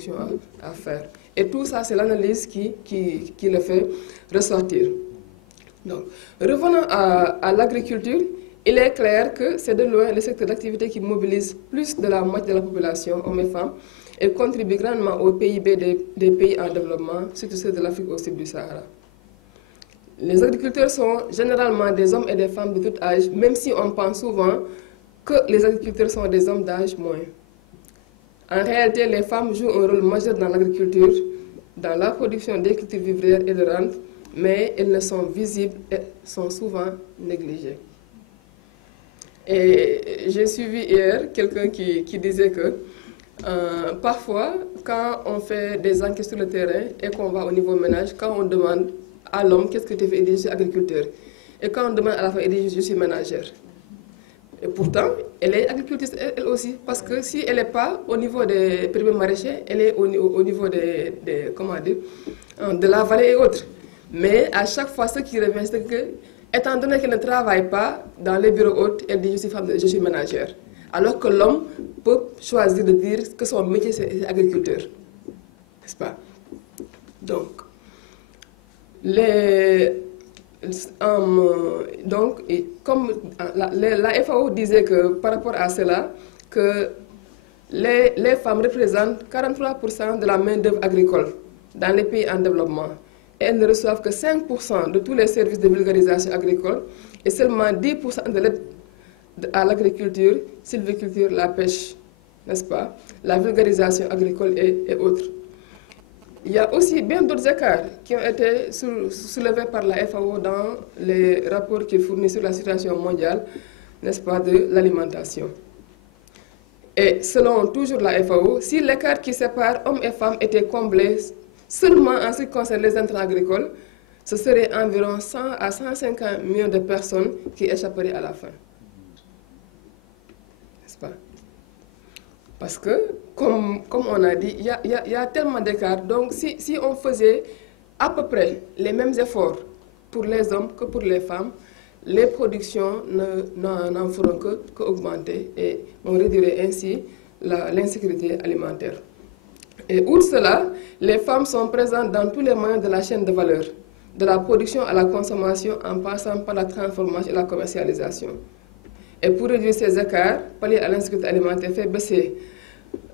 fonctions à faire. Et tout ça, c'est l'analyse qui le fait ressortir. Donc, revenons à l'agriculture, il est clair que c'est de loin le secteur d'activité qui mobilise plus de la moitié de la population, hommes et femmes, et contribue grandement au PIB des pays en développement, surtout ceux de l'Afrique au sud du Sahara. Les agriculteurs sont généralement des hommes et des femmes de tout âge, même si on pense souvent que les agriculteurs sont des hommes d'âge moyen. En réalité, les femmes jouent un rôle majeur dans l'agriculture, dans la production des cultures vivrières et de rente, mais elles ne sont visibles et sont souvent négligées. Et j'ai suivi hier quelqu'un qui disait que parfois, quand on fait des enquêtes sur le terrain et qu'on va au niveau ménage, quand on demande à l'homme qu'est-ce que tu fais, il dit je suis agriculteur. Et quand on demande à la femme, il dit je suis ménagère. Et pourtant, elle est agricultrice elle aussi, parce que si elle n'est pas au niveau des privés maraîchers, elle est au niveau comment dire, de la vallée et autres. Mais à chaque fois, ce qui revient, c'est que, étant donné qu'elle ne travaille pas dans les bureaux hautes, elle dit je suis ménagère. Alors que l'homme peut choisir de dire que son métier c'est agriculteur. N'est-ce pas? Donc, comme la FAO disait que par rapport à cela, que les femmes représentent 43% de la main-d'œuvre agricole dans les pays en développement. Et elles ne reçoivent que 5% de tous les services de vulgarisation agricole et seulement 10% de l'aide à l'agriculture, sylviculture, la pêche, n'est-ce pas, la vulgarisation agricole et autres. Il y a aussi bien d'autres écarts qui ont été soulevés par la FAO dans les rapports qu'ils fournissent sur la situation mondiale, n'est-ce pas, de l'alimentation. Et selon toujours la FAO, si l'écart qui sépare hommes et femmes était comblé seulement en ce qui concerne les intrants agricoles, ce serait environ 100 à 150 millions de personnes qui échapperaient à la faim. N'est-ce pas? Parce que, comme on a dit, il y a tellement d'écarts. Donc, si on faisait à peu près les mêmes efforts pour les hommes que pour les femmes, les productions n'en feront qu'augmenter et on réduirait ainsi l'insécurité alimentaire. Et outre cela, les femmes sont présentes dans tous les moyens de la chaîne de valeur, de la production à la consommation en passant par la transformation et la commercialisation. Et pour réduire ces écarts, pallier à l'insécurité alimentaire, fait baisser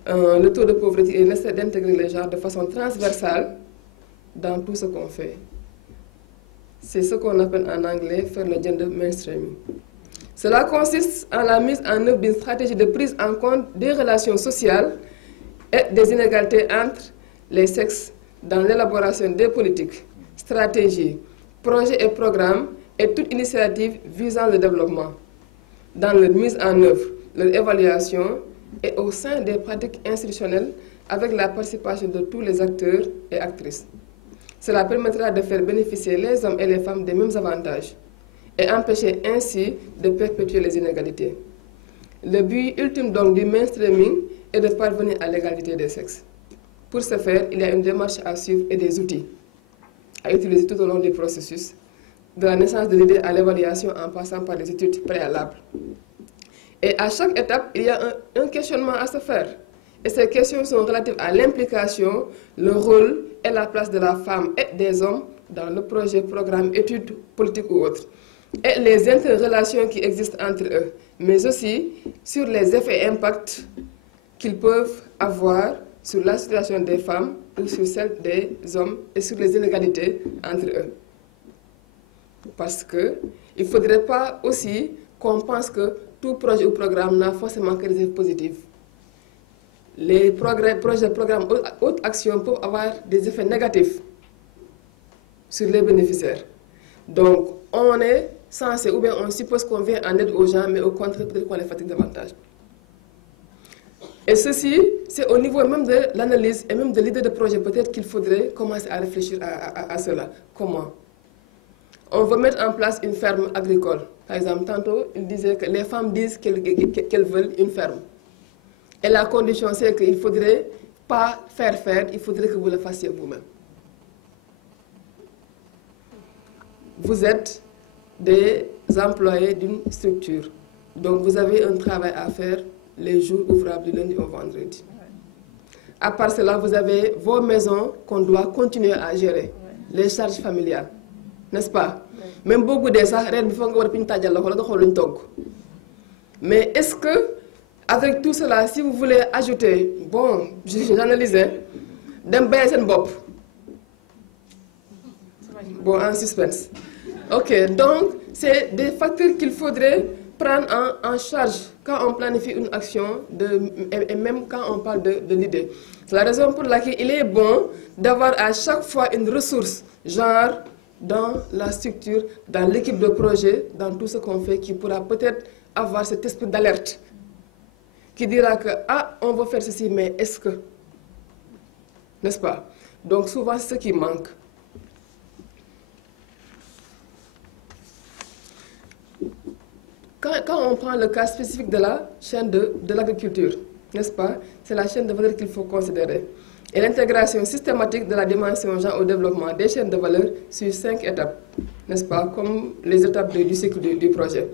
le taux de pauvreté et essayer d'intégrer les genres de façon transversale dans tout ce qu'on fait. C'est ce qu'on appelle en anglais faire le gender mainstreaming. Cela consiste en la mise en œuvre d'une stratégie de prise en compte des relations sociales et des inégalités entre les sexes dans l'élaboration des politiques, stratégies, projets et programmes et toute initiative visant le développement, dans leur mise en œuvre, leur évaluation et au sein des pratiques institutionnelles avec la participation de tous les acteurs et actrices. Cela permettra de faire bénéficier les hommes et les femmes des mêmes avantages et empêcher ainsi de perpétuer les inégalités. Le but ultime donc du mainstreaming est de parvenir à l'égalité des sexes. Pour ce faire, il y a une démarche à suivre et des outils à utiliser tout au long du processus, de la naissance de l'idée à l'évaluation en passant par des études préalables. Et à chaque étape, il y a un questionnement à se faire. Et ces questions sont relatives à l'implication, le rôle et la place de la femme et des hommes dans le projet, programme, études, politiques ou autres. Et les interrelations qui existent entre eux, mais aussi sur les effets et impacts qu'ils peuvent avoir sur la situation des femmes ou sur celle des hommes et sur les inégalités entre eux. Parce qu'il ne faudrait pas aussi qu'on pense que tout projet ou programme n'a forcément que des effets positifs. Les projets, programmes, autres actions peuvent avoir des effets négatifs sur les bénéficiaires. Donc, on est censé, ou bien on suppose qu'on vient en aide aux gens, mais au contraire, peut-être qu'on les fatigue davantage. Et ceci, c'est au niveau même de l'analyse et même de l'idée de projet, peut-être qu'il faudrait commencer à réfléchir à cela. Comment? On veut mettre en place une ferme agricole. Par exemple, tantôt, il disait que les femmes disent qu'elles veulent une ferme. Et la condition, c'est qu'il ne faudrait pas faire, il faudrait que vous le fassiez vous-même. Vous êtes des employés d'une structure. Donc, vous avez un travail à faire les jours ouvrables du lundi au vendredi. À part cela, vous avez vos maisons qu'on doit continuer à gérer, les charges familiales, n'est-ce pas? Même beaucoup de ça, mais est-ce que, avec tout cela, si vous voulez ajouter, bon, j'analyse, d'un bop, bon, en suspense. Ok, donc c'est des facteurs qu'il faudrait prendre en charge quand on planifie une action et même quand on parle de l'idée. C'est la raison pour laquelle il est bon d'avoir à chaque fois une ressource, genre dans la structure, dans l'équipe de projet, dans tout ce qu'on fait, qui pourra peut-être avoir cet esprit d'alerte, qui dira que, ah, on va faire ceci, mais est-ce que, n'est-ce pas? Donc souvent, c'est ce qui manque. Quand on prend le cas spécifique de la chaîne de l'agriculture, n'est-ce pas? C'est la chaîne de valeur qu'il faut considérer. Et l'intégration systématique de la dimension genre au développement des chaînes de valeur sur 5 étapes, n'est-ce pas? Comme les étapes du cycle du projet.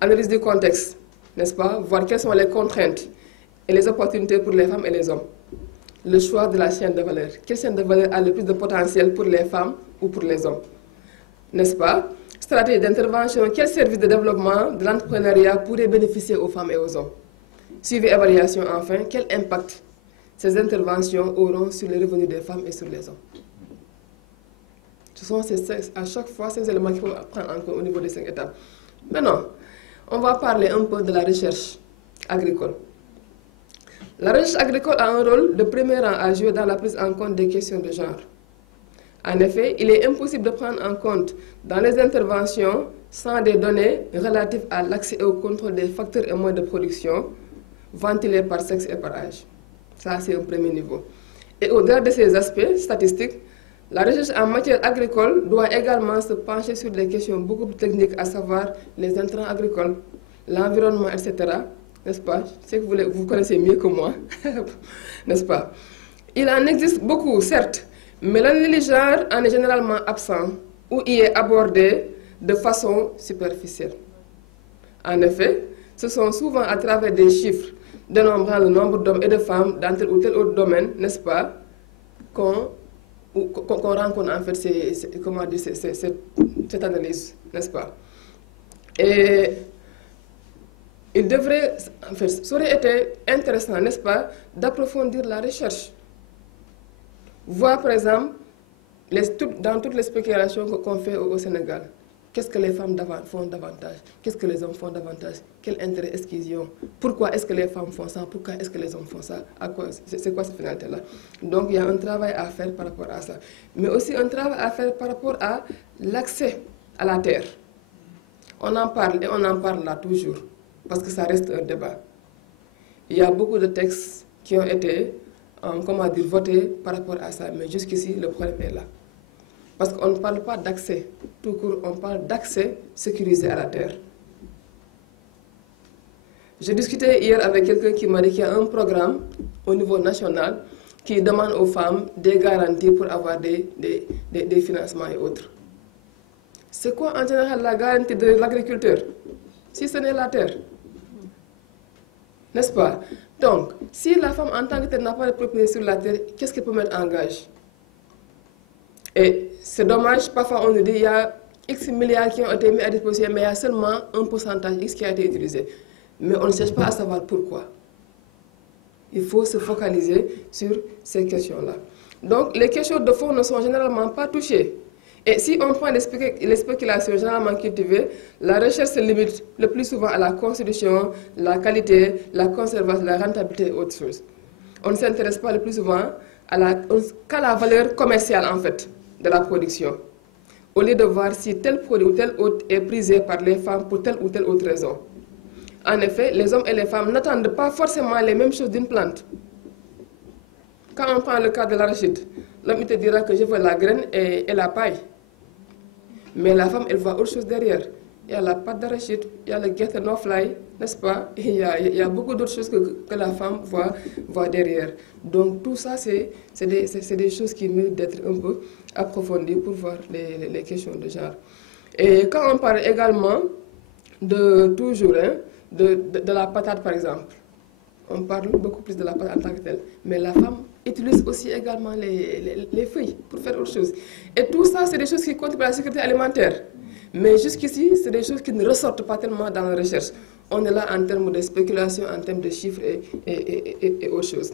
Analyse du contexte, n'est-ce pas? Voir quelles sont les contraintes et les opportunités pour les femmes et les hommes. Le choix de la chaîne de valeur. Quelle chaîne de valeur a le plus de potentiel pour les femmes ou pour les hommes? N'est-ce pas? Stratégie d'intervention. Quel service de développement de l'entrepreneuriat pourrait bénéficier aux femmes et aux hommes? Suivi évaluation enfin. Quel impact ces interventions auront sur les revenus des femmes et sur les hommes? Ce sont à chaque fois ces éléments qu'il faut prendre en compte au niveau des 5 étapes. Maintenant, on va parler un peu de la recherche agricole. La recherche agricole a un rôle de premier rang à jouer dans la prise en compte des questions de genre. En effet, il est impossible de prendre en compte dans les interventions sans des données relatives à l'accès et au contrôle des facteurs et moyens de production ventilés par sexe et par âge. Ça, c'est un premier niveau. Et au-delà de ces aspects statistiques, la recherche en matière agricole doit également se pencher sur des questions beaucoup plus techniques, à savoir les intrants agricoles, l'environnement, etc. N'est-ce pas? Je sais que vous connaissez mieux que moi, n'est-ce pas? Il en existe beaucoup, certes, mais l'analyse genre en est généralement absent ou y est abordé de façon superficielle. En effet, ce sont souvent à travers des chiffres dénombrant le nombre d'hommes et de femmes dans tel ou tel autre domaine, n'est-ce pas, qu'on rencontre en fait cette analyse, n'est-ce pas? Et il devrait, en fait, ça aurait été intéressant, n'est-ce pas, d'approfondir la recherche. Voir par exemple, dans toutes les spéculations qu'on fait au Sénégal, qu'est-ce que les femmes font davantage? Qu'est-ce que les hommes font davantage? Quel intérêt est-ce qu'ils y ont? Pourquoi est-ce que les femmes font ça? Pourquoi est-ce que les hommes font ça? C'est quoi cette finalité-là? Donc il y a un travail à faire par rapport à ça. Mais aussi un travail à faire par rapport à l'accès à la terre. On en parle et on en parle là toujours, parce que ça reste un débat. Il y a beaucoup de textes qui ont été votés par rapport à ça, mais jusqu'ici, le problème est là. Parce qu'on ne parle pas d'accès tout court, on parle d'accès sécurisé à la terre. J'ai discuté hier avec quelqu'un qui m'a dit qu'il y a un programme au niveau national qui demande aux femmes des garanties pour avoir des financements et autres. C'est quoi en général la garantie de l'agriculteur, si ce n'est la terre? N'est-ce pas? Donc, si la femme en tant que telle n'a pas de propriété sur la terre, qu'est-ce qu'elle peut mettre en gage? Et c'est dommage, parfois on nous dit qu'il y a X milliards qui ont été mis à disposition, mais il y a seulement un pourcentage X qui a été utilisé. Mais on ne cherche pas à savoir pourquoi. Il faut se focaliser sur ces questions-là. Donc, les questions de fond ne sont généralement pas touchées. Et si on prend les spéculations généralement cultivées, la recherche se limite le plus souvent à la constitution, la qualité, la conservation, la rentabilité et autres choses. On ne s'intéresse pas le plus souvent qu'à la valeur commerciale en fait de la production, au lieu de voir si tel produit ou tel autre est prisé par les femmes pour telle ou telle autre raison. En effet, les hommes et les femmes n'attendent pas forcément les mêmes choses d'une plante. Quand on prend le cas de l'arachide, l'homme te dira que je veux la graine et la paille. Mais la femme, elle voit autre chose derrière. Il y a la pâte d'arachide, il y a le get no fly, n'est-ce pas? Il y a beaucoup d'autres choses que la femme voit derrière. Donc tout ça, c'est des choses qui méritent d'être un peu approfondies pour voir les questions de genre. Et quand on parle également de la patate par exemple, on parle beaucoup plus de la patate en tant que telle. Mais la femme utilisent aussi également les feuilles pour faire autre chose. Et tout ça, c'est des choses qui contribuent à la sécurité alimentaire. Mais jusqu'ici, c'est des choses qui ne ressortent pas tellement dans la recherche. On est là en termes de spéculation, en termes de chiffres et autre chose.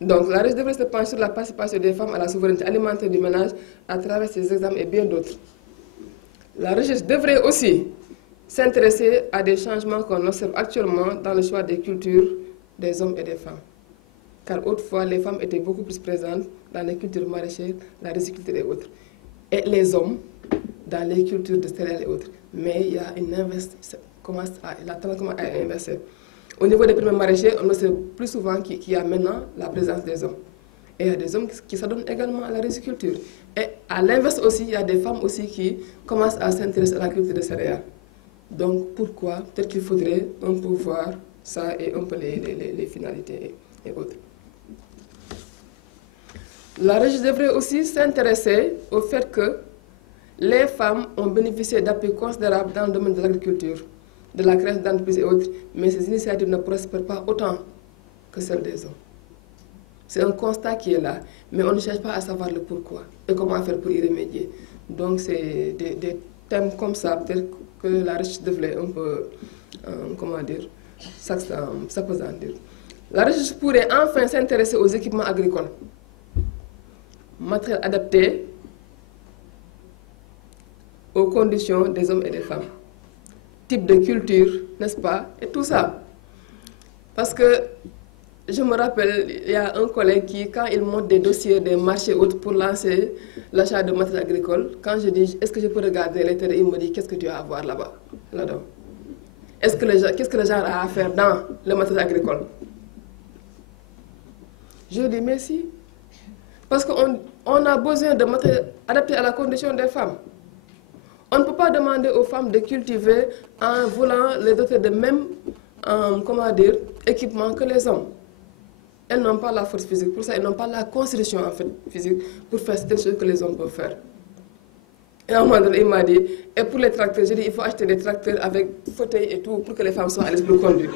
Donc, la recherche devrait se pencher sur la participation des femmes à la souveraineté alimentaire du ménage à travers ces examens et bien d'autres. La recherche devrait aussi s'intéresser à des changements qu'on observe actuellement dans le choix des cultures des hommes et des femmes. Car autrefois, les femmes étaient beaucoup plus présentes dans les cultures maraîchères, la riziculture et autres. Et les hommes dans les cultures de céréales et autres. Mais il y a une inversion, la tendance commence à inverser. Au niveau des primaires maraîchers, on sait plus souvent qu'il y a maintenant la présence des hommes. Et il y a des hommes qui s'adonnent également à la riziculture. Et à l'inverse aussi, il y a des femmes aussi qui commencent à s'intéresser à la culture de céréales. Donc pourquoi? Peut-être qu'il faudrait un peu voir ça et un peu les finalités et autres. La recherche devrait aussi s'intéresser au fait que les femmes ont bénéficié d'appuis considérables dans le domaine de l'agriculture, de la création d'entreprises et autres, mais ces initiatives ne prospèrent pas autant que celles des hommes. C'est un constat qui est là, mais on ne cherche pas à savoir le pourquoi et comment faire pour y remédier. Donc c'est des thèmes comme ça, peut-être que la recherche devrait un peu, comment dire, s'appesantir. La recherche pourrait enfin s'intéresser aux équipements agricoles, matériels adaptés aux conditions des hommes et des femmes, type de culture, n'est-ce pas, et tout ça. Parce que je me rappelle, il y a un collègue qui, quand il monte des dossiers des marchés autres pour lancer l'achat de matériel agricole, quand je dis est-ce que je peux regarder les terres, il me dit qu'est-ce que tu as à voir là-bas, là-dedans. Qu'est-ce que le genre a à faire dans le matériel agricole? Je dis merci. Parce qu'on a besoin de matériel adapté à la condition des femmes. On ne peut pas demander aux femmes de cultiver en voulant les doter de même équipement que les hommes. Elles n'ont pas la force physique, pour ça elles n'ont pas la constitution en fait, physique pour faire certaines choses que les hommes peuvent faire. Et à un moment donné, il m'a dit, et pour les tracteurs, j'ai dit il faut acheter des tracteurs avec fauteuil et tout pour que les femmes soient à l'aise pour conduire.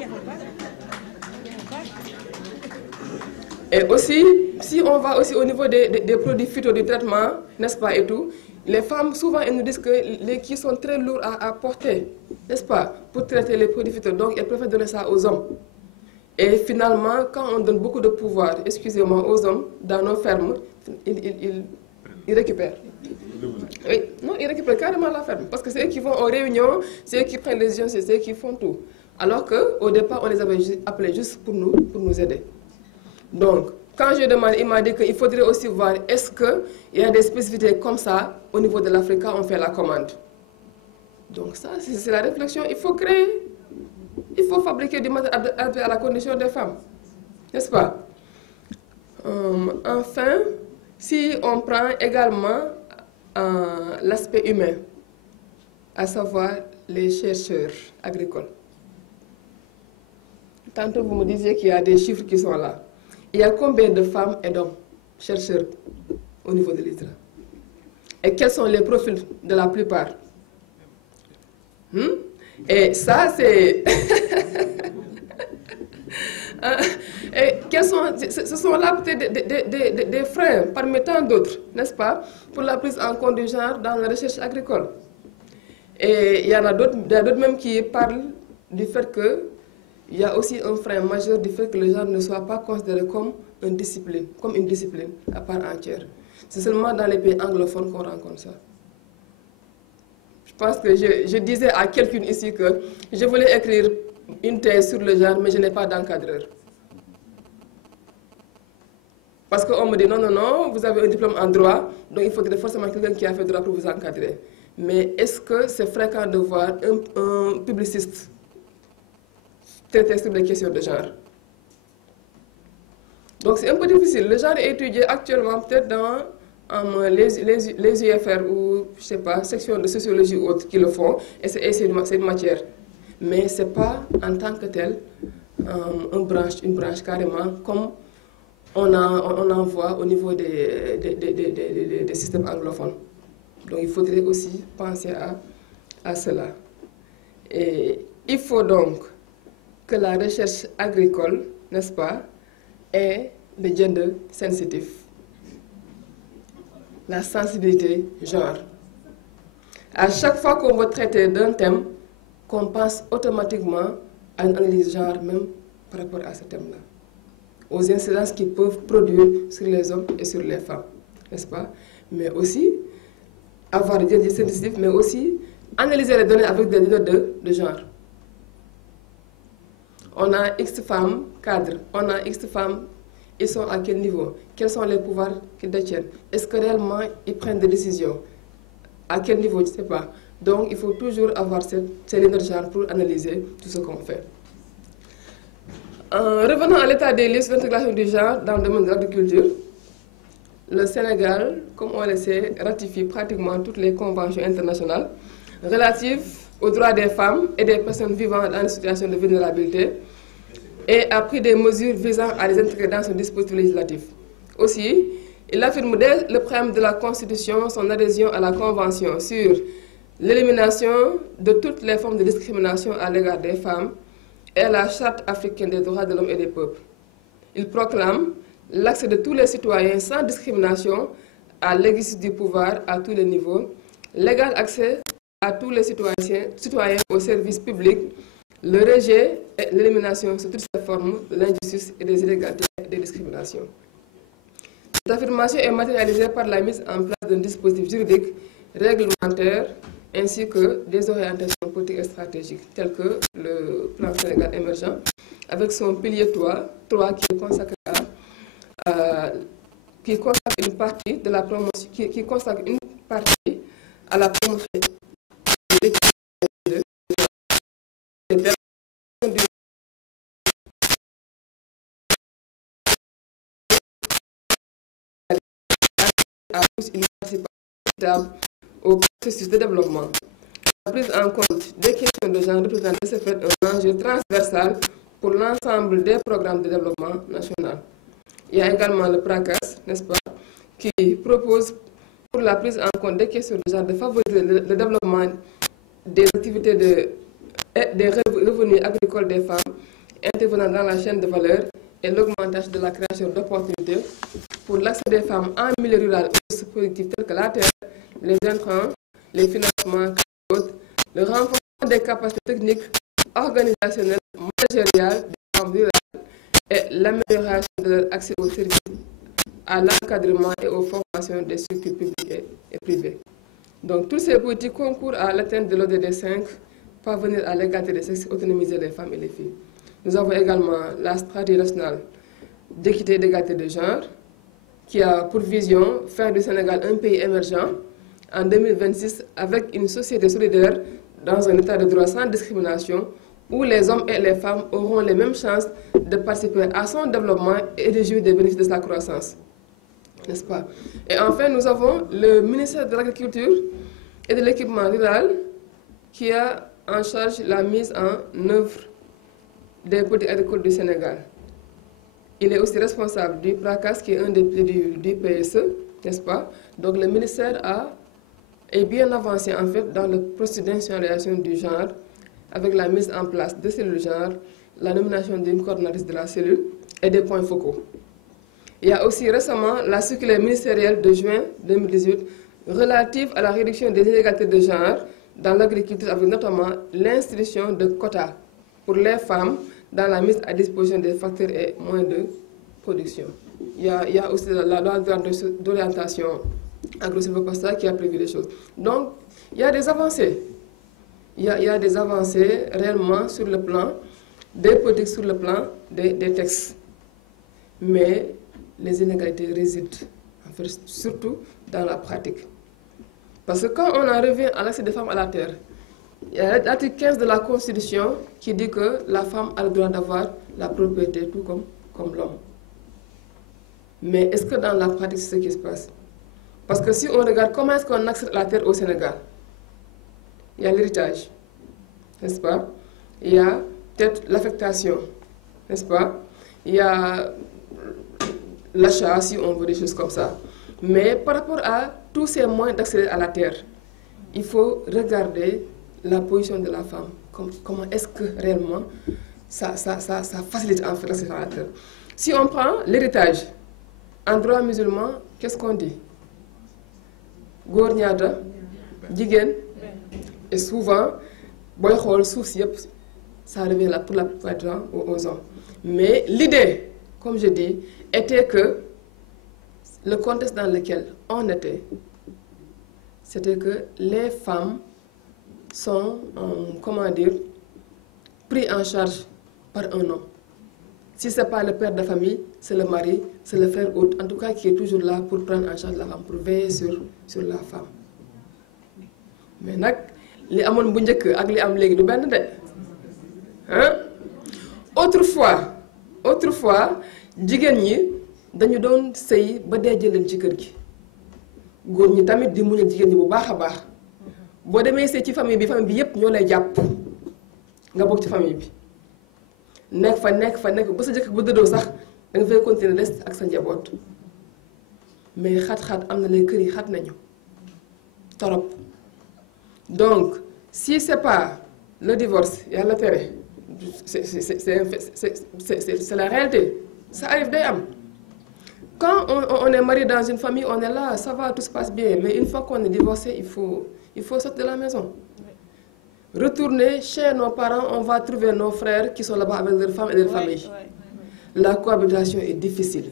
Et aussi, si on va aussi au niveau des produits phyto du traitement, n'est-ce pas, et tout, les femmes, souvent, elles nous disent que les qui sont très lourds à porter, n'est-ce pas, pour traiter les produits phyto. Donc, elles préfèrent donner ça aux hommes. Et finalement, quand on donne beaucoup de pouvoir, excusez-moi, aux hommes, dans nos fermes, ils récupèrent. Oui, non, ils récupèrent carrément la ferme. Parce que c'est eux qui vont aux réunions, c'est eux qui prennent les décisions, c'est eux qui font tout. Alors qu'au départ, on les avait appelés juste pour nous aider. Donc, quand je demande, il m'a dit qu'il faudrait aussi voir est-ce qu'il y a des spécificités comme ça au niveau de l'Afrique quand on fait la commande. Donc ça, c'est la réflexion. Il faut créer, il faut fabriquer du matériel adapté à la condition des femmes. N'est-ce pas? Enfin, si on prend également l'aspect humain, à savoir les chercheurs agricoles. Tantôt, vous me disiez qu'il y a des chiffres qui sont là. Il y a combien de femmes et d'hommes chercheurs au niveau de l'ISRA? Et quels sont les profils de la plupart? Et ça, c'est... ce sont là peut-être des freins parmi tant d'autres, n'est-ce pas, pour la prise en compte du genre dans la recherche agricole. Et il y en a d'autres même qui parlent du fait que il y a aussi un frein majeur du fait que le genre ne soit pas considéré comme une discipline à part entière. C'est seulement dans les pays anglophones qu'on rencontre ça. Je pense que je disais à quelqu'un ici que je voulais écrire une thèse sur le genre, mais je n'ai pas d'encadreur. Parce qu'on me dit non, vous avez un diplôme en droit, donc il faudrait forcément quelqu'un qui a fait droit pour vous encadrer. Mais est-ce que c'est fréquent de voir un publiciste traiter sur les questions de genre? Donc c'est un peu difficile. Le genre est étudié actuellement peut-être dans les UFR ou, je ne sais pas, section de sociologie ou autres qui le font, et c'est une matière. Mais ce n'est pas en tant que tel une branche carrément comme on en voit au niveau des systèmes anglophones. Donc il faudrait aussi penser à cela. Et il faut donc que la recherche agricole, n'est-ce pas, ait le gender sensitive, la sensibilité genre. À chaque fois qu'on veut traiter d'un thème, qu'on pense automatiquement à une analyse genre même par rapport à ce thème-là, aux incidences qu'ils peuvent produire sur les hommes et sur les femmes, n'est-ce pas? Mais aussi avoir des gender sensitifs, mais aussi analyser les données avec des données de genre. On a X femmes cadres, on a X femmes, ils sont à quel niveau? Quels sont les pouvoirs qu'ils détiennent? Est-ce que réellement ils prennent des décisions? À quel niveau? Je ne sais pas. Donc il faut toujours avoir ces lignes de genre pour analyser tout ce qu'on fait. Revenons à l'état des lieux sur l'intégration du genre dans le domaine de l'agriculture. Le Sénégal, comme on le sait, ratifie pratiquement toutes les conventions internationales relatives aux droits des femmes et des personnes vivant dans une situation de vulnérabilité et a pris des mesures visant à les intégrer dans son dispositif législatif. Aussi, il affirme dès le préambule de la Constitution son adhésion à la Convention sur l'élimination de toutes les formes de discrimination à l'égard des femmes et à la Charte africaine des droits de l'homme et des peuples. Il proclame l'accès de tous les citoyens sans discrimination à l'exercice du pouvoir à tous les niveaux, l'égal accès à tous les citoyens aux services publics, le rejet et l'élimination sur toutes ces formes de l'injustice et des inégalités et des discriminations. Cette affirmation est matérialisée par la mise en place d'un dispositif juridique réglementaire ainsi que des orientations politiques et stratégiques telles que le plan Sénégal émergent avec son pilier 3 qui consacre une partie de la promotion, qui consacre une partie à la promotion des à plus une participation au processus de développement. La prise en compte des questions de genre représente de ce fait un enjeu transversal pour l'ensemble des programmes de développement national. Il y a également le PRACAS, n'est-ce pas, qui propose pour la prise en compte des questions de genre de favoriser le développement des activités des revenus agricoles des femmes intervenant dans la chaîne de valeur et l'augmentation de la création d'opportunités pour l'accès des femmes en milieu rural aux ressources productives telles que la terre, les intrants, les financements, le renforcement des capacités techniques, organisationnelles, managériales des femmes rurales et l'amélioration de leur accès aux services, à l'encadrement et aux formations des structures publiques et privées. Donc, tous ces politiques concourent à l'atteinte de l'ODD 5, parvenir à l'égalité des sexes, autonomiser les femmes et les filles. Nous avons également la stratégie nationale d'équité et d'égalité de genre, qui a pour vision faire du Sénégal un pays émergent en 2026 avec une société solidaire dans un état de droit sans discrimination où les hommes et les femmes auront les mêmes chances de participer à son développement et de jouir des bénéfices de sa croissance. N'est-ce pas? Et enfin, nous avons le ministère de l'Agriculture et de l'Équipement rural qui a en charge la mise en œuvre des politiques agricoles du Sénégal. Il est aussi responsable du PRACAS qui est un des piliers du PSE, n'est-ce pas? Donc le ministère est bien avancé en fait dans le processus d'institutionnalisation du genre avec la mise en place de cellules genre, la nomination d'une coordonnatrice de la cellule et des points focaux. Il y a aussi récemment la circulaire ministérielle de juin 2018 relative à la réduction des inégalités de genre dans l'agriculture avec notamment l'institution de quotas pour les femmes dans la mise à disposition des facteurs et moyens de production. Il y a aussi la loi d'orientation agro-silvopastorale qui a prévu des choses. Donc, il y a des avancées. Il y a des avancées réellement sur le plan des politiques, sur le plan des textes. Mais les inégalités résident, en fait, surtout dans la pratique. Parce que quand on en revient à l'accès des femmes à la terre, il y a l'article 15 de la Constitution qui dit que la femme a le droit d'avoir la propriété tout comme l'homme. Mais est-ce que dans la pratique, c'est ce qui se passe? Parce que si on regarde comment est-ce qu'on accède à la terre au Sénégal, il y a l'héritage, n'est-ce pas? Il y a peut-être l'affectation, n'est-ce pas? Il y a l'achat, si on veut des choses comme ça. Mais par rapport à tous ces moyens d'accéder à la terre, il faut regarder la position de la femme. Comment est-ce que réellement ça facilite en fait l'accès à la terre? Si on prend l'héritage, en droit musulman, qu'est-ce qu'on dit? Góor ñaata, jigéen, et souvent, boy xool suuf si yëpp, ça revient là pour la plupart du temps aux hommes. Mais l'idée, comme je dis, était que le contexte dans lequel on était, c'était que les femmes sont, comment dire, pris en charge par un homme. Si ce n'est pas le père de famille, c'est le mari, c'est le frère autre, en tout cas qui est toujours là pour prendre en charge la femme, pour veiller sur la femme. Mais nag li amoon bu njëkk ak li am léegi du benn de hein. Autrefois jigéen ñi dañu doon sëy ba dee jëleen ci kër gi góor ñi tamit di muñal jigéen ñi bu baax a baax boo demee sëy ci famille bi yépp ñoo lay jàpp nga bokk ci famille bi nekk fa ba sa jëkk bu dëddoo sax da nga fay continuer des ak sa njaboot mais xat-xat am na les kër yi xat nañu torop. Donc si c'est pas le divorce yàlla tere c'est la réalité ça arrive day am. Quand on est marié dans une famille, on est là, ça va, tout se passe bien. Mais une fois qu'on est divorcé, il faut sortir de la maison. Retourner chez nos parents, on va trouver nos frères qui sont là-bas avec leurs femmes et leurs familles. La cohabitation est difficile.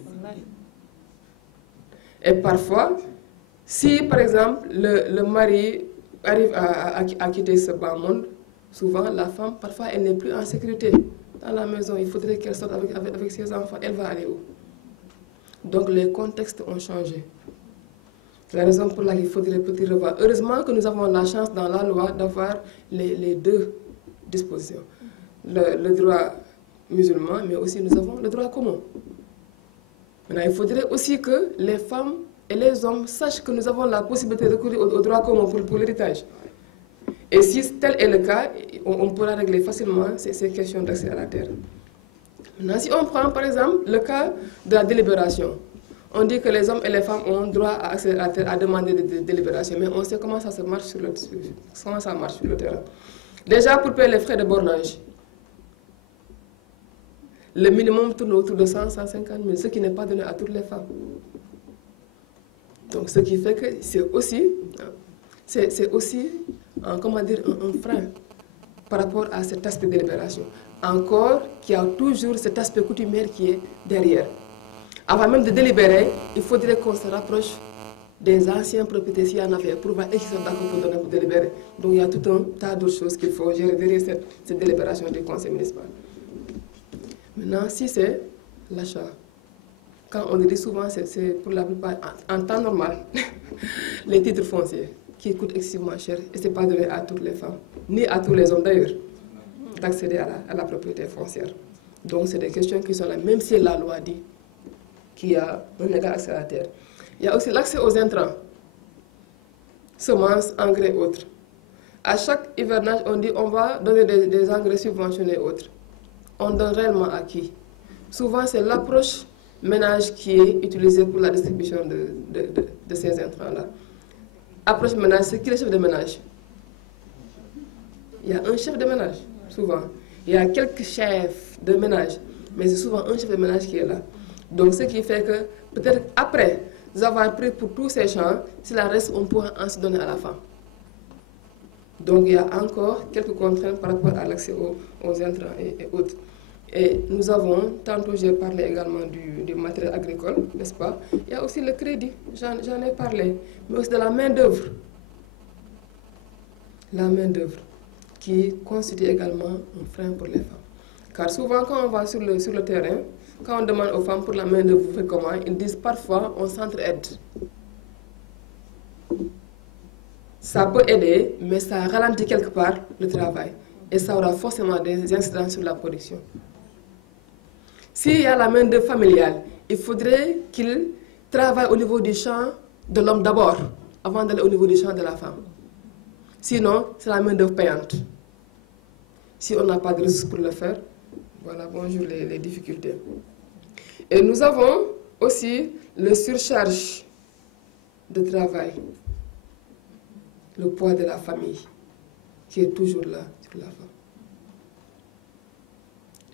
Et parfois, si par exemple le mari arrive à quitter ce bas monde, souvent la femme, parfois elle n'est plus en sécurité dans la maison. Il faudrait qu'elle sorte avec ses enfants. Elle va aller où? Donc les contextes ont changé. C'est la raison pour laquelle il faudrait peut-être revoir. Heureusement que nous avons la chance dans la loi d'avoir les deux dispositions. Le droit musulman, mais aussi nous avons le droit commun. Maintenant, il faudrait aussi que les femmes et les hommes sachent que nous avons la possibilité de recourir au droit commun pour l'héritage. Et si tel est le cas, on pourra régler facilement ces questions d'accès à la terre. Maintenant, si on prend par exemple le cas de la délibération, on dit que les hommes et les femmes ont droit à accéder à la terre, à demander des délibérations, mais on sait comment ça marche sur le terrain. Déjà, pour payer les frais de bornage, le minimum tourne autour de 100-150 000, ce qui n'est pas donné à toutes les femmes. Donc, ce qui fait que c'est aussi comment dire, un frein par rapport à cet aspect de délibération. Encore qu'il y a toujours cet aspect coutumier qui est derrière. Avant même de délibérer, il faudrait qu'on se rapproche des anciens propriétaires s'il y en avait pour voir qu'ils sont d'accord pour délibérer. Donc il y a tout un tas d'autres choses qu'il faut gérer derrière cette délibération du conseil municipal. Maintenant, si c'est l'achat, quand on le dit souvent, c'est pour la plupart, en temps normal, les titres fonciers qui coûtent excessivement cher et ce n'est pas donné à toutes les femmes, ni à tous les hommes d'ailleurs, d'accéder à la propriété foncière. Donc c'est des questions qui sont là, même si la loi dit qu'il y a un égal accès à la terre. Il y a aussi l'accès aux intrants, semences, engrais et autres. À chaque hivernage, on dit on va donner des engrais subventionnés et autres. On donne réellement à qui? Souvent, c'est l'approche ménage qui est utilisée pour la distribution de ces intrants-là. Approche ménage, c'est qui le chef de ménage? Il y a un chef de ménage, souvent. Il y a quelques chefs de ménage, mais c'est souvent un chef de ménage qui est là. Donc, ce qui fait que, peut-être après avoir pris pour tous ces champs, si la reste, on pourra en se donner à la femme. Donc, il y a encore quelques contraintes par rapport à l'accès aux intrants et autres. Et nous avons, tantôt j'ai parlé également du matériel agricole, n'est-ce pas? Il y a aussi le crédit, j'en ai parlé, mais aussi de la main-d'œuvre. La main-d'œuvre, qui constitue également un frein pour les femmes. Car souvent, quand on va sur le terrain, quand on demande aux femmes pour la main-d'œuvre, vous faites comment? Ils disent parfois on s'entraide. Ça peut aider, mais ça ralentit quelque part le travail. Et ça aura forcément des incidences sur la production. S'il y a la main-d'œuvre familiale, il faudrait qu'il travaille au niveau du champ de l'homme d'abord, avant d'aller au niveau du champ de la femme. Sinon, c'est la main-d'œuvre payante. Si on n'a pas de ressources pour le faire, voilà, bonjour les difficultés. Et nous avons aussi le surcharge de travail, le poids de la famille, qui est toujours là sur la femme.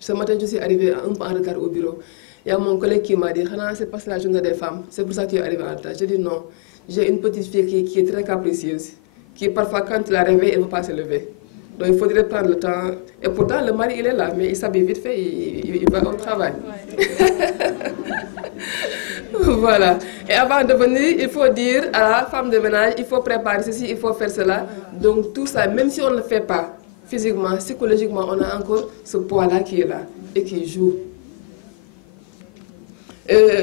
Ce matin, je suis arrivée un peu en retard au bureau. Il y a mon collègue qui m'a dit, c'est parce que la journée des femmes, c'est pour ça que tu es arrivé en retard. Je dis non, j'ai une petite fille qui est très capricieuse, qui parfois quand tu la réveilles, elle ne veut pas se lever. Donc il faudrait prendre le temps. Et pourtant, le mari, il est là, mais il s'habille vite fait, il va au travail. Voilà. Et avant de venir, il faut dire à la femme de ménage, il faut préparer ceci, il faut faire cela. Donc tout ça, même si on ne le fait pas physiquement, psychologiquement, on a encore ce poids-là qui est là et qui joue.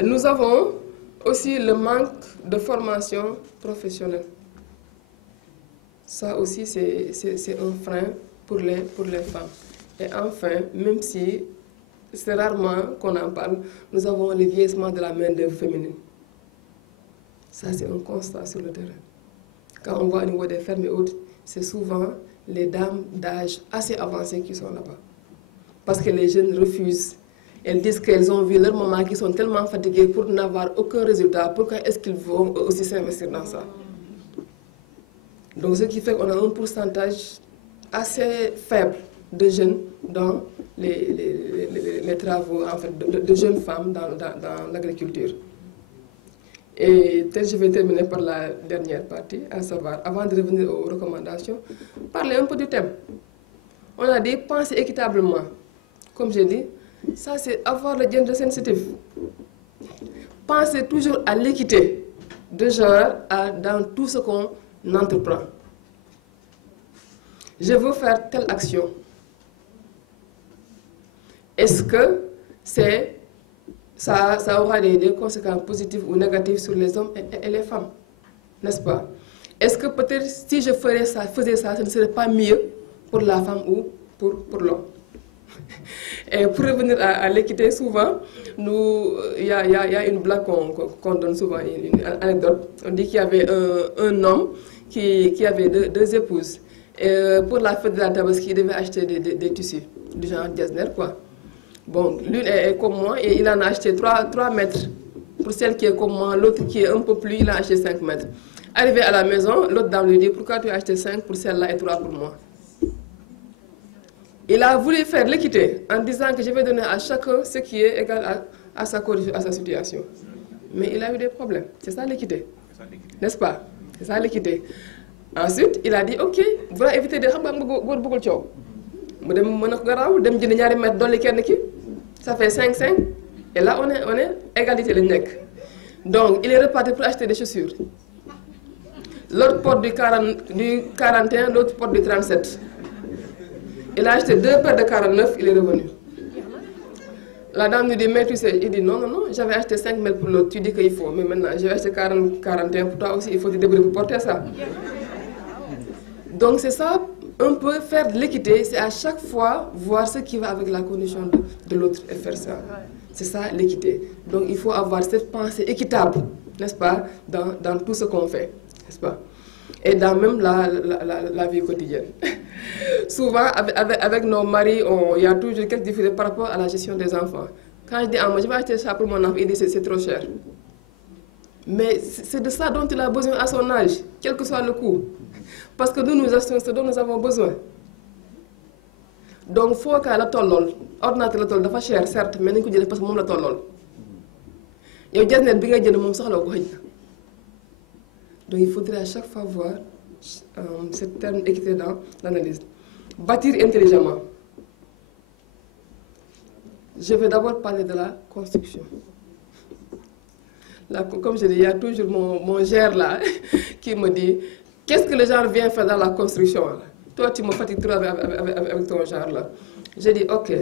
Nous avons aussi le manque de formation professionnelle. Ça aussi, c'est un frein pour les femmes. Et enfin, même si c'est rarement qu'on en parle, nous avons le vieillissement de la main-d'œuvre féminine. Ça, c'est un constat sur le terrain. Quand on voit au niveau des fermes et autres, c'est souvent les dames d'âge assez avancé qui sont là-bas. Parce que les jeunes refusent. Elles disent qu'elles ont vu leurs mamans qui sont tellement fatiguées pour n'avoir aucun résultat. Pourquoi est-ce qu'ils vont aussi s'investir dans ça? Donc, ce qui fait qu'on a un pourcentage assez faible de jeunes dans les travaux, en fait, de jeunes femmes dans l'agriculture. Et peut-être je vais terminer par la dernière partie, à savoir, avant de revenir aux recommandations, parler un peu du thème. On a dit penser équitablement. Comme j'ai dit, ça c'est avoir le gender sensitive. Penser toujours à l'équité de genre dans tout ce qu'on entreprend. Je veux faire telle action. Est-ce que ça aura des conséquences positives ou négatives sur les hommes et les femmes? N'est-ce pas? Est-ce que peut-être si je faisais ça, ce ne serait pas mieux pour la femme ou pour l'homme? Et pour revenir à l'équité, souvent, il y a une blague qu'on donne souvent, une anecdote. On dit qu'il y avait un homme qui avait deux épouses. Et pour la fête de la Tabaski, il devait acheter des tissus, du genre Getzner, quoi. Bon, l'une est comme moi et il en a acheté 3 mètres. Pour celle qui est comme moi, l'autre qui est un peu plus, il a acheté 5 mètres. Arrivé à la maison, l'autre dame lui dit, pourquoi tu as acheté 5 pour celle-là et 3 pour moi? Il a voulu faire l'équité en disant que je vais donner à chacun ce qui est égal à sa condition, à sa situation. Mais il a eu des problèmes. C'est ça l'équité. N'est-ce pas? C'est ça l'équité. Ensuite, il a dit, ok, voilà éviter de ça fait 5-5. Et là, on est égalité le nec. Donc, il est reparti pour acheter des chaussures. L'autre porte du 41, l'autre porte du 37. Il a acheté 2 paires de 49, il est revenu. La dame lui dit, mais tu sais, il dit non, j'avais acheté 5 000 pour l'autre, tu dis qu'il faut, mais maintenant, j'ai acheté 41 pour toi aussi, il faut te débrouiller pour porter ça. Donc c'est ça, un peu faire de l'équité, c'est à chaque fois voir ce qui va avec la condition de l'autre et faire ça. C'est ça l'équité. Donc il faut avoir cette pensée équitable, n'est-ce pas, dans tout ce qu'on fait, n'est-ce pas? Et dans même la vie quotidienne. Souvent, avec nos maris, il y a toujours quelques difficultés par rapport à la gestion des enfants. Quand je dis à moi, je vais acheter ça pour mon enfant, il dit c'est trop cher. Mais c'est de ça dont il a besoin à son âge, quel que soit le coût. Parce que nous achetons ce dont nous avons besoin. Donc, il faut que la tollol, ordinateur la toll, dafa cher, certes, mais nous avons parce que nous la tollol. Il y a des gens qui ont des Donc, il faudrait à chaque fois voir ce terme équité dans l'analyse. Bâtir intelligemment. Je vais d'abord parler de la construction. Là, comme je dis, il y a toujours mon gère là qui me dit qu'est-ce que le genre vient faire dans la construction là? Toi, tu me fatigues trop avec ton genre là. J'ai dit ok.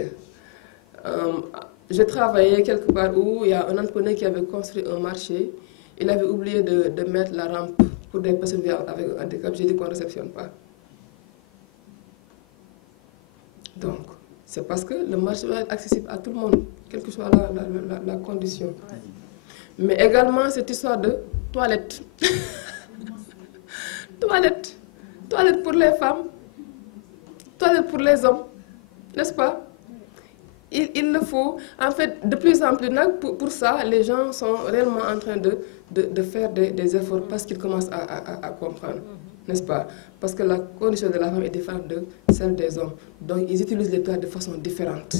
J'ai travaillé quelque part où il y a un entrepreneur qui avait construit un marché. Il avait oublié de mettre la rampe pour des personnes avec un handicap. J'ai dit qu'on ne réceptionne pas. Donc, c'est parce que le marché doit être accessible à tout le monde, quelle que soit la condition. Mais également cette histoire de toilette. Toilette pour les femmes, toilette pour les hommes, n'est-ce pas? Il le faut. En fait, de plus en plus, pour ça, les gens sont réellement en train de faire des efforts parce qu'ils commencent à comprendre, n'est-ce pas? Parce que la condition de la femme est différente de celle des hommes. Donc, ils utilisent les toilettes de façon différente.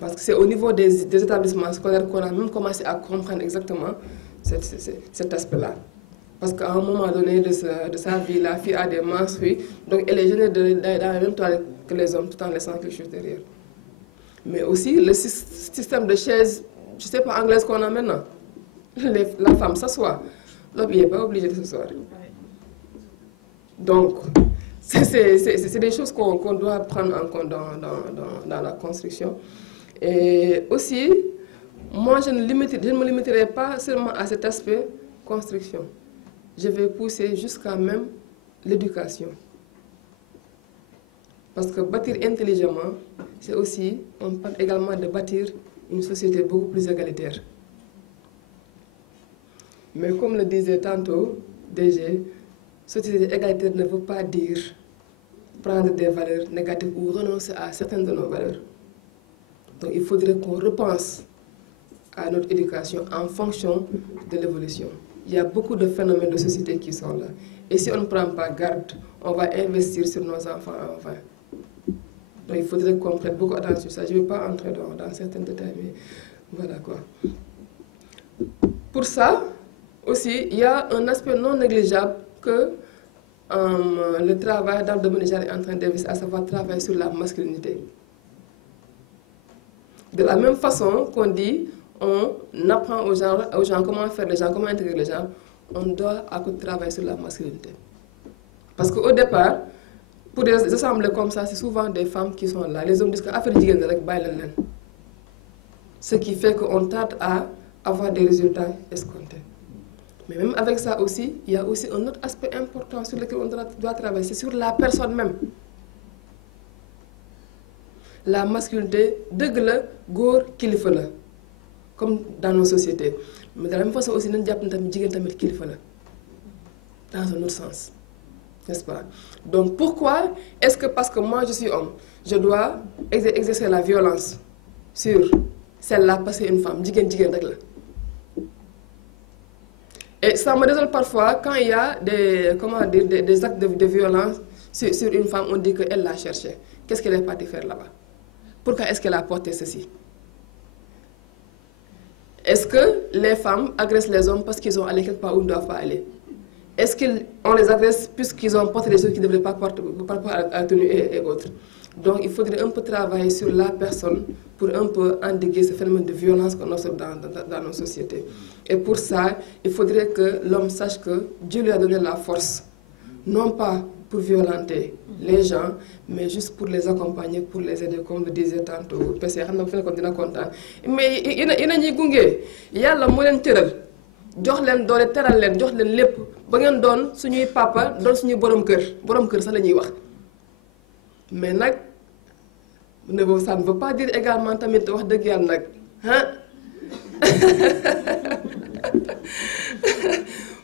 Parce que c'est au niveau des établissements scolaires qu'on a même commencé à comprendre exactement cet aspect-là. Parce qu'à un moment donné de sa vie, la fille a des menstrues, donc elle est gênée dans la même toilette que les hommes, tout en laissant quelque chose derrière. Mais aussi le système de chaises, je ne sais pas anglaise qu'on a maintenant. La femme s'assoit, l'homme n'est pas obligé de s'asseoir. Donc, c'est des choses qu'on doit prendre en compte dans la construction. Et aussi, moi, je ne me limiterai pas seulement à cet aspect construction. Je vais pousser jusqu'à même l'éducation. Parce que bâtir intelligemment, c'est aussi, on parle également de bâtir une société beaucoup plus égalitaire. Mais comme le disait tantôt DG, société égalitaire ne veut pas dire prendre des valeurs négatives ou renoncer à certaines de nos valeurs. Donc il faudrait qu'on repense à notre éducation en fonction de l'évolution. Il y a beaucoup de phénomènes de société qui sont là. Et si on ne prend pas garde, on va investir sur nos enfants en vain. Donc il faudrait qu'on prenne beaucoup attention sur ça. Je ne vais pas entrer dans certains détails, mais voilà quoi. Pour ça, aussi, il y a un aspect non négligeable que le travail dans le domaine déjà est en train d'investir, à savoir travailler sur la masculinité. De la même façon qu'on dit, on apprend aux gens comment faire les gens, comment intégrer les gens, on doit travailler sur la masculinité. Parce qu'au départ, pour des assemblées comme ça, c'est souvent des femmes qui sont là. Les hommes disent qu'affaire de jigéen rek bàyyi leen. Ce qui fait qu'on tarde à avoir des résultats escomptés. Mais même avec ça aussi, il y a aussi un autre aspect important sur lequel on doit travailler, c'est sur la personne même. La masculinité, deug la, góor kilifa la, comme dans nos sociétés. Mais de la même façon aussi, nous avons tamit jigéen tamit kilifa la, dans un autre sens. N'est-ce pas? Donc pourquoi est-ce que parce que moi je suis homme, je dois exercer la violence sur celle-là parce que c'est une femme, jigéen rek la. Et ça me désole parfois quand il y a des actes de violence sur une femme, on dit qu'elle l'a cherché. Qu'est-ce qu'elle est partie faire là-bas? Pourquoi est-ce qu'elle a porté ceci? Est-ce que les femmes agressent les hommes parce qu'ils ont allé quelque part où ils ne doivent pas aller? Est-ce qu'on les agresse puisqu'ils ont porté des choses qu'ils ne devraient pas porter par rapport à la tenue et autres? Donc il faudrait un peu travailler sur la personne pour un peu endiguer ce phénomène de violence qu'on observe dans nos sociétés. Et pour ça, il faudrait que l'homme sache que Dieu lui a donné la force, non pas pour violenter les gens, mais juste pour les accompagner, pour les aider, comme le disait tantôt. Parce que je suis content. Mais il y a des gens qui ont jox leen doole teral leen jox leen lépp ba ngeen doon suñuy papa doon suñuy borom kër sax la ñuy wax mais nag ça ne veut pas dire également tamit wax dëgg yàlla nag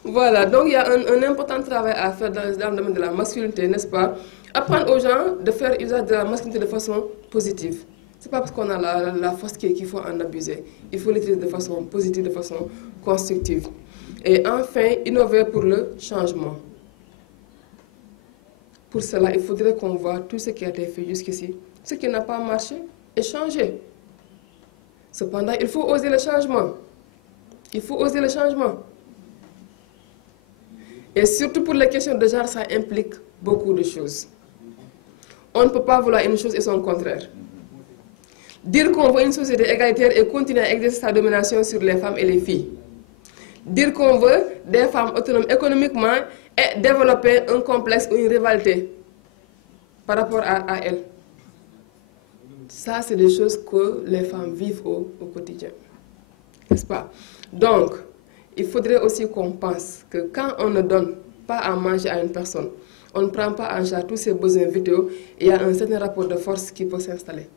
voilà, donc il y a un important travail à faire dans le domaine de la masculinité, n'est-ce pas? Apprendre aux gens de faire usage de la masculinité de façon positive. C'est pas parce qu'on a la force qu'il faut en abuser. Il faut l'utiliser de façon positive, de façon constructive. Et enfin, innover pour le changement. Pour cela, il faudrait qu'on voit tout ce qui a été fait jusqu'ici, ce qui n'a pas marché, et changer. Cependant, il faut oser le changement. Il faut oser le changement. Et surtout pour les questions de genre, ça implique beaucoup de choses. On ne peut pas vouloir une chose et son contraire. Dire qu'on veut une société égalitaire et continuer à exercer sa domination sur les femmes et les filles. Dire qu'on veut des femmes autonomes économiquement et développer un complexe ou une rivalité par rapport à elles. Ça, c'est des choses que les femmes vivent au quotidien. N'est-ce pas? Donc, il faudrait aussi qu'on pense que quand on ne donne pas à manger à une personne, on ne prend pas en charge tous ses besoins vitaux, il y a un certain rapport de force qui peut s'installer,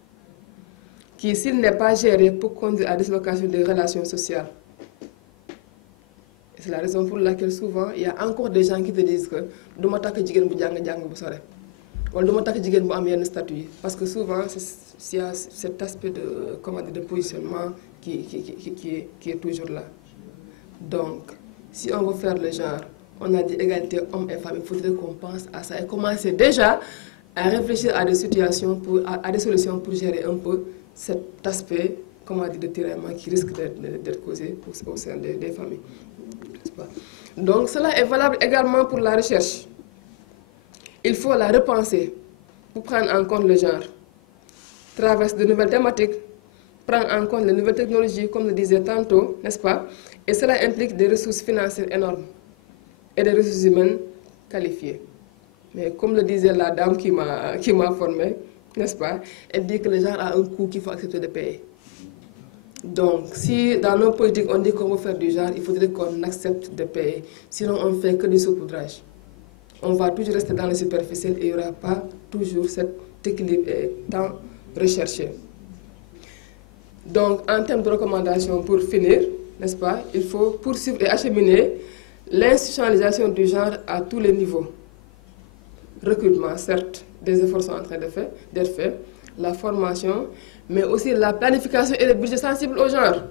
qui, s'il n'est pas géré, peut conduire à la dislocation des relations sociales. C'est la raison pour laquelle souvent, il y a encore des gens qui te disent que « je ne statut ». Parce que souvent, il y a cet aspect de positionnement qui est toujours là. Donc, si on veut faire le genre, on a dit égalité hommes et femmes, il faudrait qu'on pense à ça et commencer déjà à réfléchir à des situations, à des solutions pour gérer un peu cet aspect, comment dire, de tiraillement qui risque d'être causé au sein des familles. Donc cela est valable également pour la recherche. Il faut la repenser pour prendre en compte le genre, traverser de nouvelles thématiques, prendre en compte les nouvelles technologies, comme le disait tantôt, n'est-ce pas? Et cela implique des ressources financières énormes et des ressources humaines qualifiées. Mais comme le disait la dame qui m'a formée, n'est-ce pas? Elle dit que le genre a un coût qu'il faut accepter de payer. Donc, si dans nos politiques on dit qu'on veut faire du genre, il faudrait qu'on accepte de payer. Sinon, on ne fait que du saupoudrage. On va toujours rester dans le superficiel et il n'y aura pas toujours cet équilibre tant recherché. Donc, en termes de recommandations, pour finir, n'est-ce pas, il faut poursuivre et acheminer l'institutionnalisation du genre à tous les niveaux. Recrutement, certes, des efforts sont en train d'être faits, la formation, mais aussi la planification et le budget sensible au genre.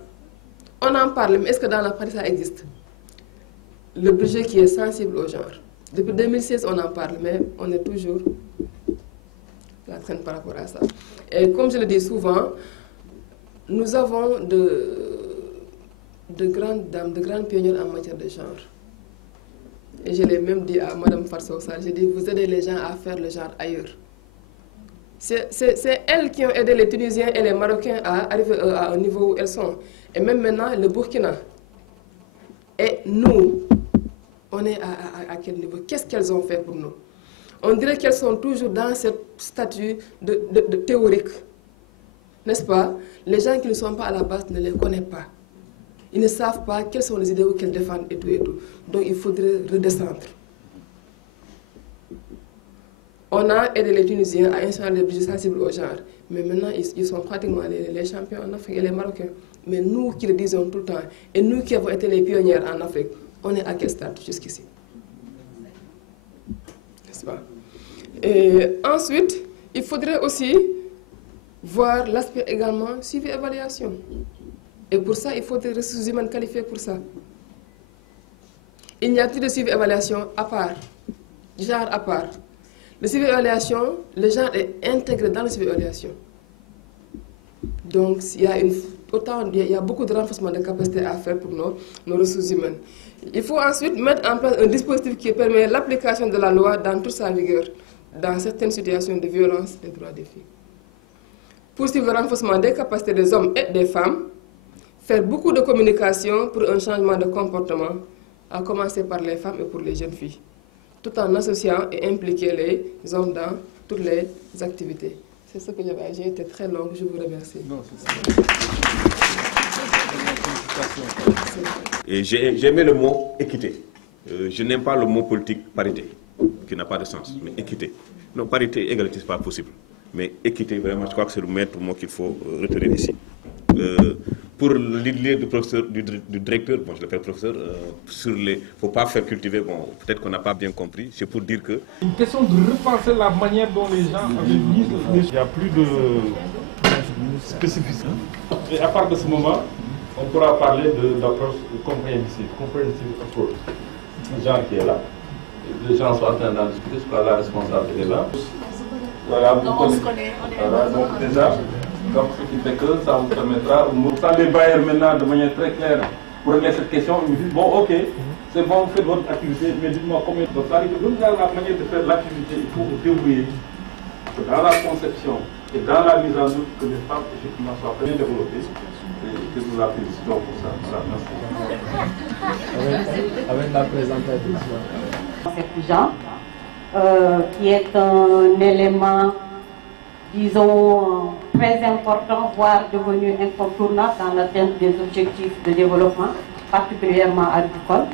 On en parle, mais est-ce que dans la pratique ça existe? Le budget qui est sensible au genre. Depuis 2016, on en parle, mais on est toujours la traîne par rapport à ça. Et comme je le dis souvent, nous avons de grandes dames, de grandes pionnières en matière de genre. Et je l'ai même dit à Mme Farsoussal, j'ai dit, vous aidez les gens à faire le genre ailleurs. C'est elles qui ont aidé les Tunisiens et les Marocains à arriver à un niveau où elles sont. Et même maintenant, le Burkina. Et nous, on est à quel niveau? Qu'est-ce qu'elles ont fait pour nous? On dirait qu'elles sont toujours dans ce statut de théorique. N'est-ce pas? Les gens qui ne sont pas à la base ne les connaissent pas. Ils ne savent pas quels sont les idéaux qu'elles défendent et tout et tout. Donc il faudrait redescendre. On a aidé les Tunisiens à installer des budgets sensibles au genre. Mais maintenant, ils sont pratiquement les champions en Afrique et les Marocains. Mais nous qui le disons tout le temps, et nous qui avons été les pionnières en Afrique, on est à quel stade jusqu'ici? N'est-ce pas? Et ensuite, il faudrait aussi voir l'aspect également suivi et évaluation. Et pour ça, il faut des ressources humaines qualifiées pour ça. Il n'y a plus de suivi et évaluation à part, genre à part. Le suivi et évaluation, le genre est intégré dans le suivi et évaluation. Donc, il y a beaucoup de renforcement de capacités à faire pour nos ressources humaines. Il faut ensuite mettre en place un dispositif qui permet l'application de la loi dans toute sa vigueur, dans certaines situations de violence des droits des filles. Poursuivre le renforcement des capacités des hommes et des femmes, faire beaucoup de communication pour un changement de comportement, à commencer par les femmes et pour les jeunes filles, tout en associant et impliquant les hommes dans toutes les activités. C'est ce que j'avais. J'ai été très longue, je vous remercie. Non, et j'ai aimé le mot équité. Je n'aime pas le mot politique parité, qui n'a pas de sens, mais équité. Non, parité, égalité, ce n'est pas possible. Mais équité, vraiment, je crois que c'est le maître mot qu'il faut retenir ici. Pour l'idée du directeur, bon, je l'appelle professeur, il ne faut pas faire cultiver, bon, peut-être qu'on n'a pas bien compris, c'est pour dire que... Une question de repenser la manière dont les gens avaient mis, il n'y a plus de spécificité. Et à partir de ce moment, on pourra parler d'approche compréhensive approach. Le genre qui est là, les gens sont en train d'en discuter, je crois que la responsable est là. Voilà, vous connaissez. Voilà, donc déjà, donc ce qui fait que ça vous permettra, ça les bailleurs maintenant de manière très claire pour régler cette question, ils me disent bon ok, c'est bon, vous faites votre activité, mais dites-moi combien de temps. Donc la manière de faire l'activité, il faut vous débrouiller dans la conception et dans la mise en œuvre que les femmes effectivement soient bien développées. Et que nous la félicitons pour ça. Voilà, merci. Avec la présentation. Cet genre, qui est un élément, disons, très important, voire devenu incontournable dans l'atteinte des objectifs de développement, particulièrement agricole,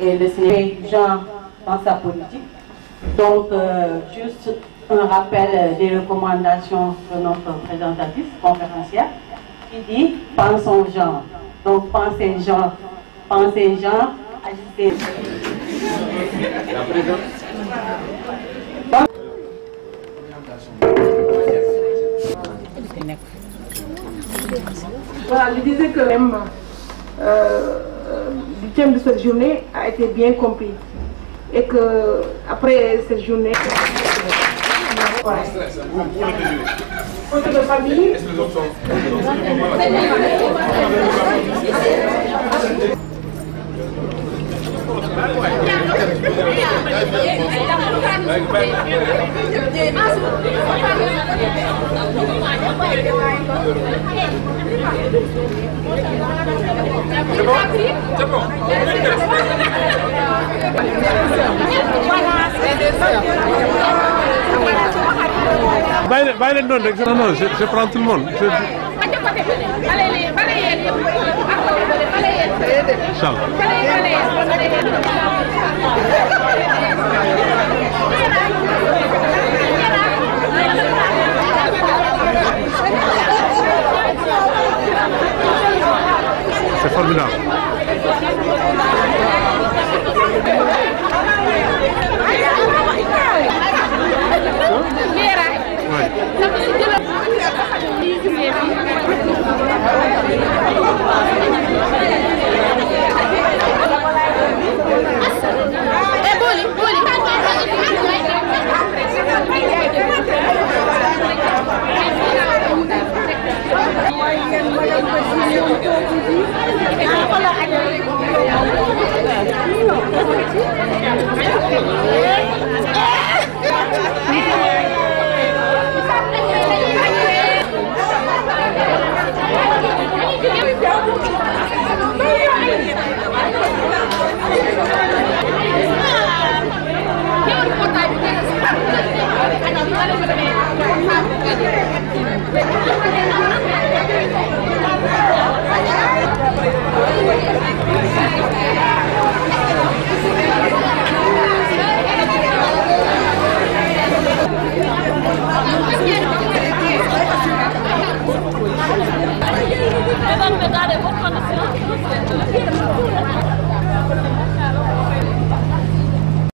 et le Sénégal genre dans sa politique. Donc, juste un rappel des recommandations de notre présentatrice conférencière qui dit « pensons genre ». Donc, pensez genre, agissez. La présidente. Voilà, je disais que le thème de cette journée a été bien compris et que après cette journée Photo de famille. Bàyyi leen noonu rek non je prends tout le monde. C'est formidable. Thank you.